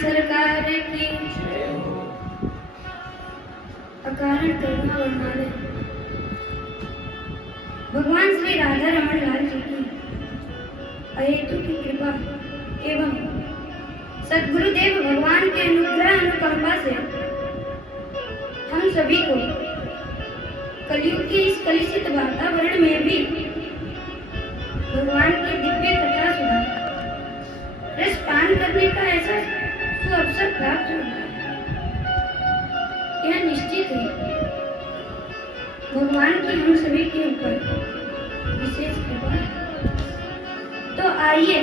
सरकार की अकारण करुणा वर्णाले भगवान श्री राधा रमन लाल जी की अहेतु की कृपा एवं सद्गुरुदेव भगवान के अनुग्रह अनुकंपा से हम सभी को कलयुग के इस कलुषित वातावरण में भी भगवान की दिव्य कथा सुना रस पान करने का ऐसा अवसर प्राप्त हो रहा है। यह निश्चित है भगवान की हम सभी के ऊपर विशेष कृपा है। तो आइए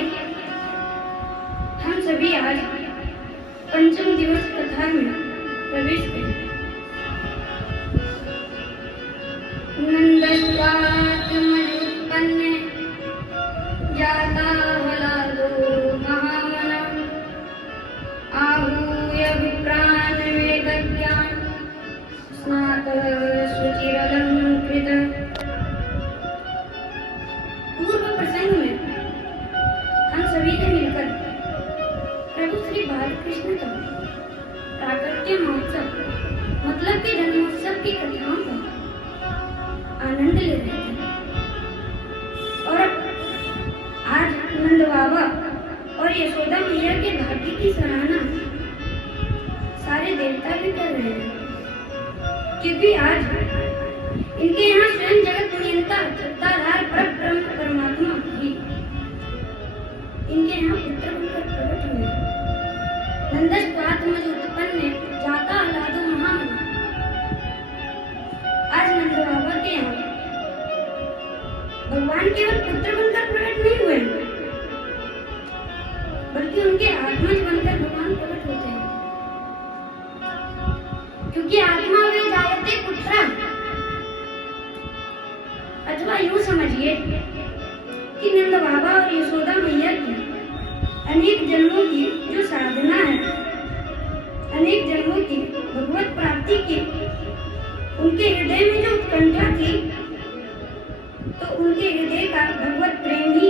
हम सभी आज पंचम दिवस कथा में प्रवेश करें। नंदस्वात्मजुत्पन्ने जाता हलालो महामना आहूय विप्रान वेदज्ञान स्नातः शुचिरलंकृत। पूर्व प्रसंग में हम सभी ने मिलकर प्रभु श्री बालकृष्ण का प्राकट्य महोत्सव मतलब कि जन्मोत्सव की कथाओं का आनंद ले रहे थे और आज नंद बाबा और यशोदा मैया के भाग्य की सराहना सारे देवता भी कर रहे हैं, क्योंकि आज इनके यहाँ स्वयं जगत नियंता सत्ताधार परब्रह्म परमात्मा भी इनके यहाँ पुत्र बनकर प्रकट हुए। नंदस्वात्मज उत्पन्न जाता हलादो महामना। आज नंद बाबा के यहाँ भगवान केवल पुत्र बनकर प्रकट नहीं हुए, बल्कि उनके आत्मज बनकर भगवान प्रकट होते हैं, क्योंकि आत्मा वे जायते पुत्र। अथवा यूं समझिए कि नंद बाबा और यशोदा मैया की अनेक जन्मों की जो साधना है, अनेक जन्मों की भगवत प्राप्ति की उनके हृदय में जो उत्कंठा थी, तो उनके हृदय का भगवत प्रेम ही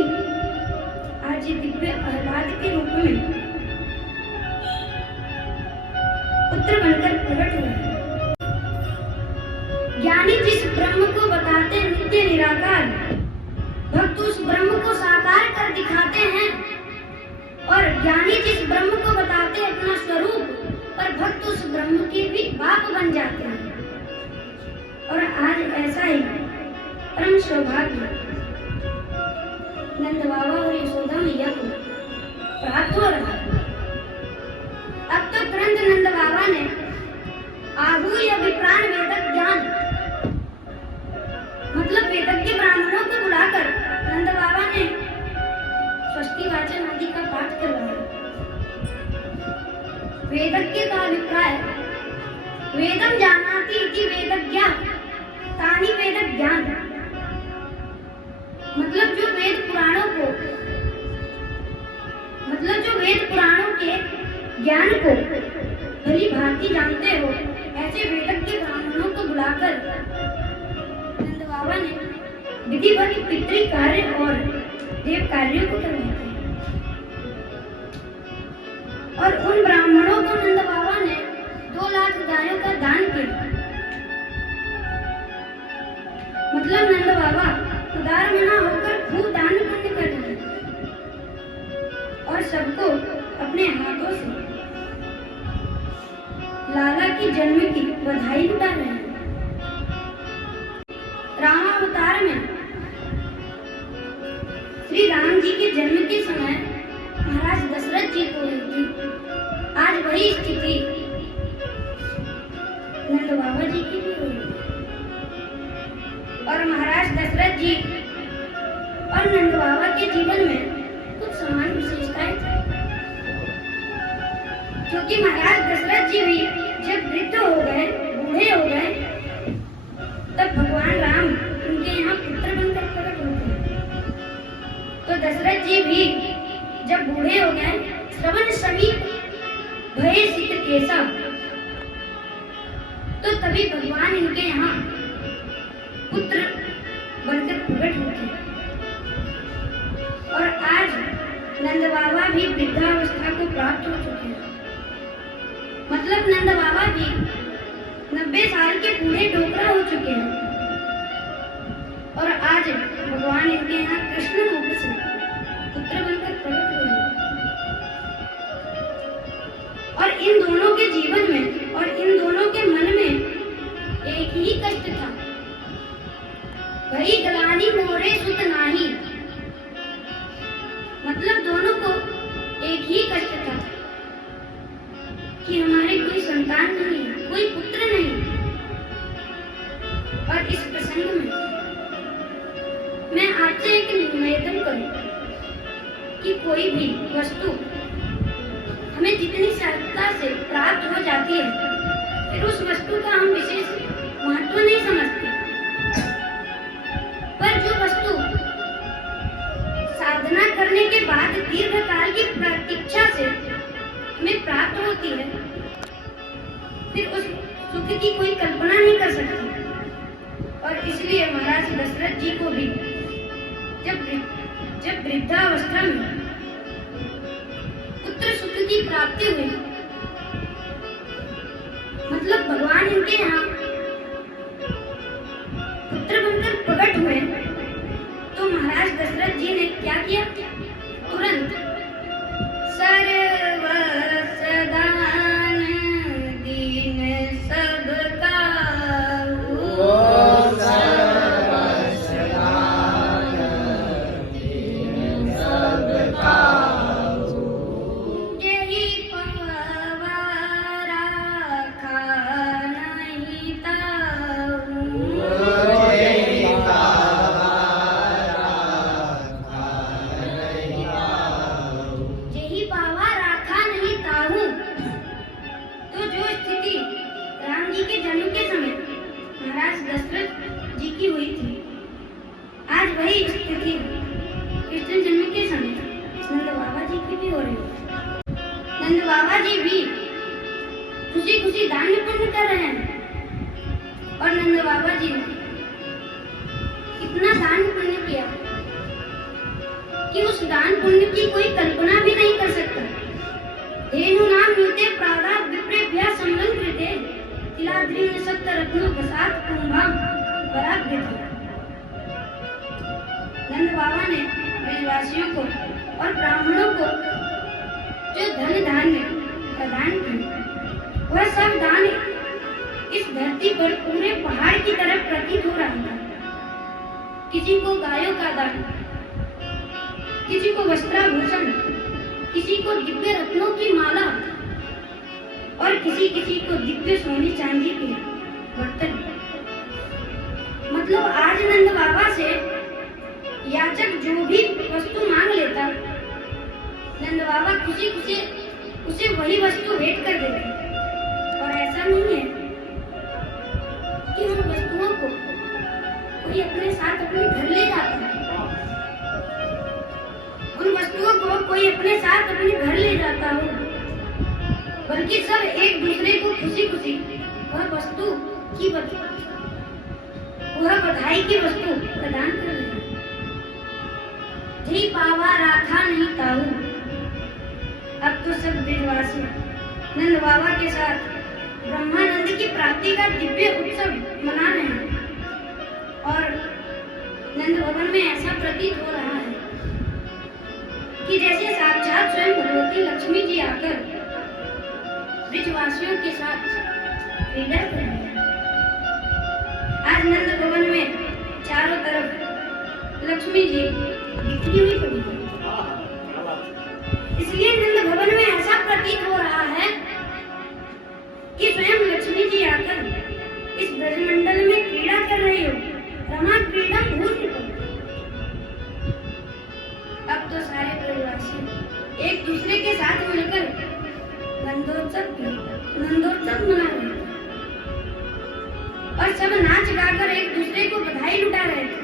आज दिव्य आह्लाद के रूप में पुत्र बनकर प्रकट हुए। ज्ञानी जिस ब्रह्म को बताते नित्य निराकार, भक्त उस ब्रह्म को साकार कर दिखाते हैं, और ज्ञानी जिस ब्रह्म को बताते अपना स्वरूप, पर भक्त उस ब्रह्म के भी बाप बन जाते हैं। और आज ऐसा ही परम सौभाग्य नंद बाबा और यशोदा मैया को प्राप्त हो रहा है। अब तो तुरंत नंद बाबा ने आहूय विप्रान वेदक ज्ञान मतलब वेदज्ञ ब्राह्मणों को बुलाकर नंद बाबा ने स्वस्ति वाचन आदि का पाठ करवाया। वेदज्ञ का अभिप्राय वेदम जानाति इति वेदज्ञा तानि वेद ज्ञान, मतलब जो वेद पुराणों के ज्ञान को भली भांति जानते हो, ऐसे वेदज्ञ ब्राह्मणों को बुलाकर नंद बाबा ने विधिवत पितृ कार्य और देव कार्यों को करवाते हैं। और उन ब्राह्मणों को नंद बाबा ने 2 लाख गायों का दान किया। मतलब नंद बाबा उदार मना होकर खूब दान पुण्य कर रहे हैं और सबको अपने हाथों से लाला की जन्म की बधाई लुटा रहे हैं। रामावतार में श्री राम जी के जन्म के समय महाराज दशरथ जी को हुई थी। आज वही स्थिति नंद बाबा जी की भी हुई और महाराज दशरथ जी और नंद बाबा के जीवन में कुछ समान विशेषताएं थी, क्योंकि महाराज दशरथ जी भी जब वृद्ध हो गए, बूढ़े हो गए, तब भगवान राम उनके यहाँ पुत्र बनकर प्रकट होते हैं। तो दशरथ जी भी जब बूढ़े हो गए, श्रवण समीप भय सित केसा, तो तभी भगवान इनके यहाँ पुत्र बनकर प्रकट होते हैं। और आज नंद बाबा भी वृद्धावस्था को प्राप्त हो चुके हैं। मतलब नंद बाबा भी 90 साल के बूढ़े डोकरा हो चुके हैं और आज भगवान इनके यहाँ कृष्ण रूप से पुत्र बनकर प्रकट हुए हैं। और इन दोनों के जीवन में और इन दोनों के मन में एक ही कष्ट था, भई गलानी मोरे सुत नाही। मतलब दोनों को एक ही कष्ट था कि हमारे कोई संतान नहीं है, कोई पुत्र नहीं। और इस प्रसंग में मैं आपसे एक निवेदन करूं कि कोई भी वस्तु हमें जितनी सहजता से प्राप्त हो जाती है, फिर उस वस्तु का हम विशेष महत्व नहीं समझते। पर जो वस्तु साधना करने के बाद दीर्घ काल की प्रतीक्षा से हमें प्राप्त होती है, फिर उस सुख की कोई कल्पना नहीं कर सकती। और इसलिए महाराज दशरथ जी को भी जब वृद्धावस्था में पुत्र सुख की प्राप्ति हुई, मतलब भगवान इनके यहाँ पुत्र बनकर प्रकट हुए, तो महाराज दशरथ जी ने क्या किया? तुरंत सर्वस्व दान दीन सबका दशरथ जी की हुई थी, आज वही स्थिति कृष्ण जन्म के समय नंद बाबा जी की भी हो रही है। नंद बाबा जी भी खुशी खुशी दान पुण्य कर रहे हैं और नंद बाबा जी ने इतना दान पुण्य किया कि उस दान पुण्य की कोई कल्पना भी नहीं कर सकता। धेनु नाम न्यूते प्रादा विप्रेभ्य संलंकृते तिलाद्रीन सप्त रत्नों प्रसाद कुंभम पराभृत। नंद बाबा ने ब्रजवासियों को और ब्राह्मणों को जो धन धान्य प्रदान किए, वह सब दान इस धरती पर पूरे पहाड़ की तरह प्रतीत हो रहा था। किसी को गायों का दान, किसी को वस्त्राभूषण, किसी को दिव्य रत्नों की माला और किसी किसी को दिव्य सोने चांदी के बर्तन। मतलब आज नंद बाबा से याचक जो भी वस्तु मांग लेता, नंद बाबा खुशी खुशी उसे वही वस्तु भेंट कर देते। और ऐसा नहीं है कि उन वस्तुओं को कोई अपने साथ अपने घर ले जाता है, उन वस्तुओं को कोई अपने साथ अपने घर ले जाता हो, बल्कि सब एक दूसरे को खुशी खुशी वह वस्तु की वह बधाई की वस्तु प्रदान कर रहे हैं। जी पावा राखा नहीं ताऊ। अब तो सब ब्रजवासी नंद बाबा के साथ ब्रह्मानंद की प्राप्ति का दिव्य उत्सव मना रहे हैं और नंद भवन में ऐसा प्रतीत हो रहा है कि जैसे साक्षात स्वयं भगवती लक्ष्मी जी आकर ब्रजवासियों के साथ क्रीड़ा कर रहे हैं। आज नंद भवन में चारों तरफ लक्ष्मी जी बिखरी हुई पड़ी है, इसलिए नंद भवन में ऐसा प्रतीत हो रहा है कि स्वयं लक्ष्मी जी आकर इस ब्रजमंडल में क्रीड़ा कर रही हो। रमा क्रीड़ा भूत। अब तो सारे ब्रजवासी एक दूसरे के साथ मिलकर नंदोत्सव मना रहे थे और सब नाच गाकर एक दूसरे को बधाई लुटा रहे थे।